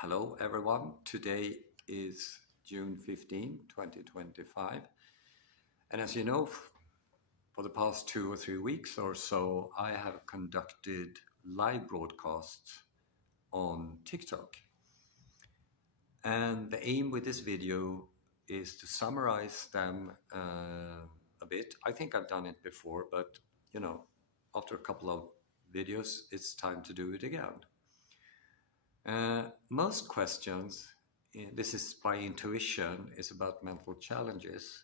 Hello, everyone. Today is June 15, 2025. And as you know, for the past 2 or 3 weeks or so, I have conducted live broadcasts on TikTok. And the aim with this video is to summarize them a bit. I think I've done it before, but after a couple of videos, it's time to do it again. Most questions, this is by intuition, is about mental challenges.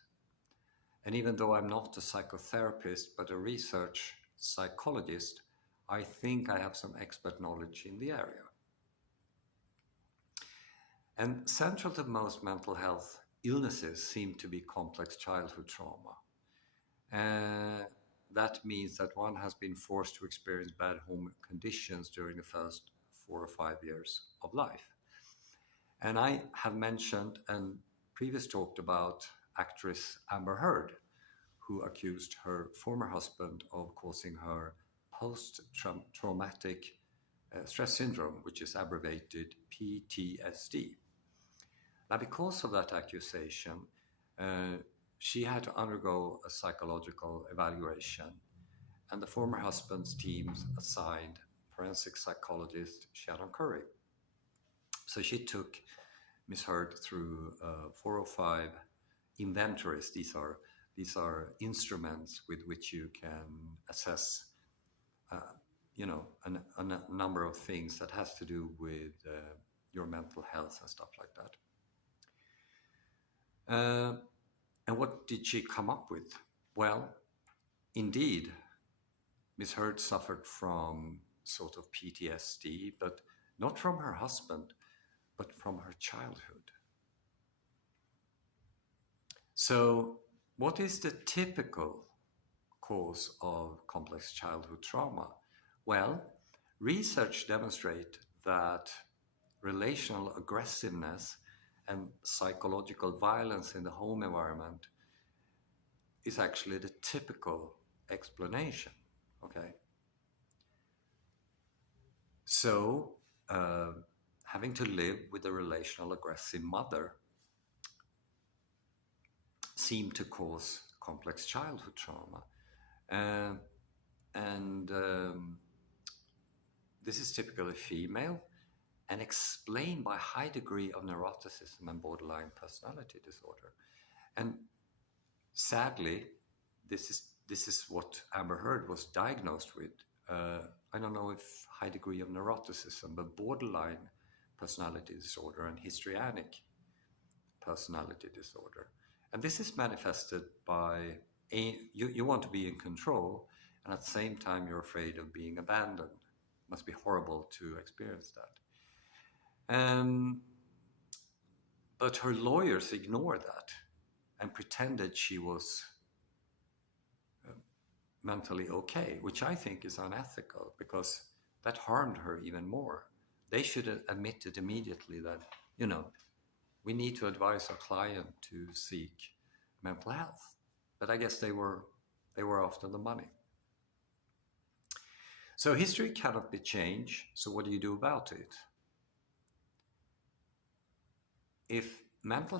And even though I'm not a psychotherapist, but a research psychologist, I think I have some expert knowledge in the area. And central to most mental health illnesses seem to be complex childhood trauma. That means that one has been forced to experience bad home conditions during the first 4 or 5 years of life. And I have mentioned and previously talked about actress Amber Heard, who accused her former husband of causing her post-traumatic stress syndrome, which is abbreviated PTSD. Now, because of that accusation, she had to undergo a psychological evaluation, and the former husband's teams assigned forensic psychologist Shannon Curry. So she took Miss Heard through 405 inventories. These are instruments with which you can assess, a number of things that has to do with your mental health and stuff like that. And what did she come up with? Well, indeed, Miss Heard suffered from sort of PTSD, but not from her husband, but from her childhood. So, what is the typical cause of complex childhood trauma? Well, research demonstrates that relational aggressiveness and psychological violence in the home environment is actually the typical explanation. Okay. So, having to live with a relational aggressive mother seemed to cause complex childhood trauma. And this is typically female and explained by a high degree of neuroticism and borderline personality disorder. And sadly, this is what Amber Heard was diagnosed with. I don't know if high degree of neuroticism, but borderline personality disorder and histrionic personality disorder. And this is manifested by you want to be in control, and at the same time you're afraid of being abandoned. It must be horrible to experience that. But her lawyers ignored that and pretended she was mentally okay, which I think is unethical because that harmed her even more. They should have admitted immediately that, we need to advise our client to seek mental health. But I guess they were after the money. So history cannot be changed. So what do you do about it? If mental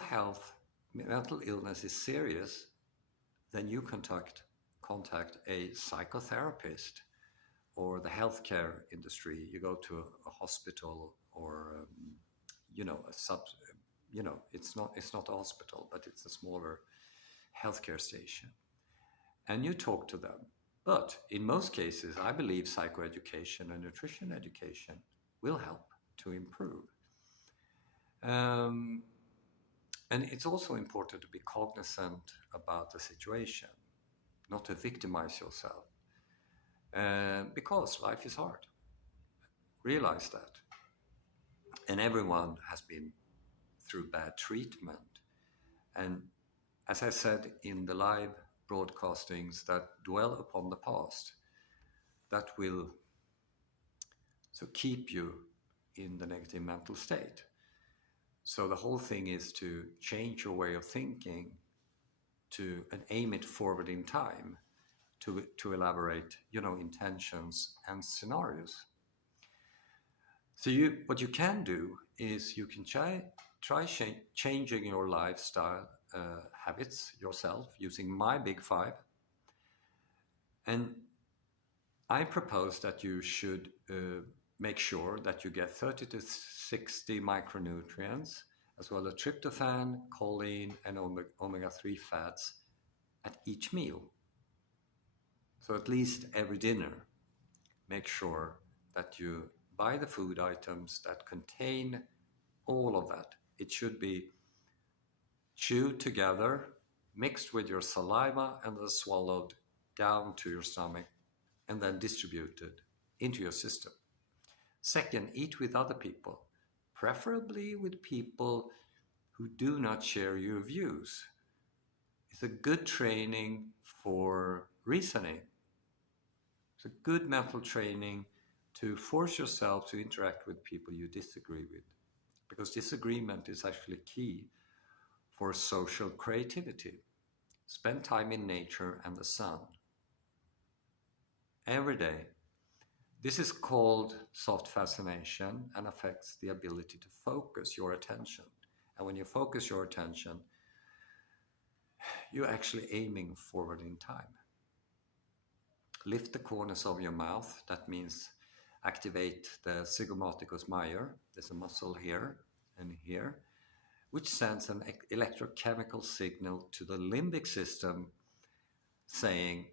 illness is serious, then you contact a psychotherapist or the healthcare industry. You go to a hospital or it's not a hospital, but it's a smaller healthcare station, and you talk to them. But in most cases, I believe psychoeducation and nutrition education will help to improve. And it's also important to be cognizant about the situation, not to victimize yourself, because life is hard. Realize that. And everyone has been through bad treatment. And as I said in the live broadcastings that dwell upon the past, that will keep you in the negative mental state. So the whole thing is to change your way of thinking and aim it forward in time to elaborate, intentions and scenarios. So what you can do is you can changing your lifestyle habits yourself using my big five. And I propose that you should make sure that you get 30 to 60 micronutrients, as well as tryptophan, choline, and omega-3 fats at each meal. So at least every dinner, make sure that you buy the food items that contain all of that. It should be chewed together, mixed with your saliva, and then swallowed down to your stomach, and then distributed into your system. Second, eat with other people, preferably with people who do not share your views. It's a good training for reasoning. It's a good mental training to force yourself to interact with people you disagree with, because disagreement is actually key for social creativity. Spend time in nature and the sun every day. This is called soft fascination and affects the ability to focus your attention. And when you focus your attention, you're actually aiming forward in time. Lift the corners of your mouth. That means activate the zygomaticus major. There's a muscle here and here, which sends an electrochemical signal to the limbic system saying,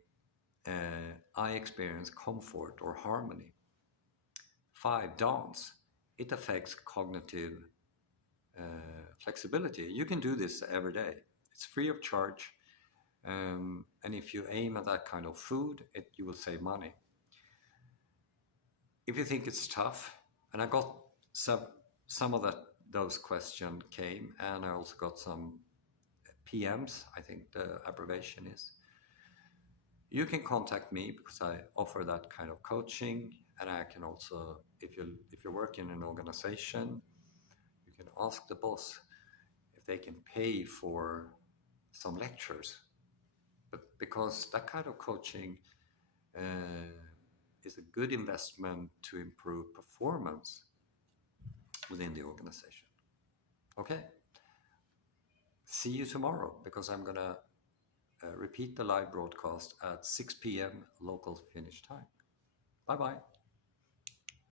I experience comfort or harmony. 5, dance. It affects cognitive flexibility. You can do this every day. It's free of charge. And if you aim at that kind of food, you will save money. If you think it's tough, and I got some of those questions came, and I also got some PMs, I think the abbreviation is. You can contact me because I offer that kind of coaching, and I can also, if you work in an organization, you can ask the boss if they can pay for some lectures, but because that kind of coaching is a good investment to improve performance within the organization. Okay, see you tomorrow, because I'm gonna repeat the live broadcast at 6 p.m. local Finnish time. Bye bye.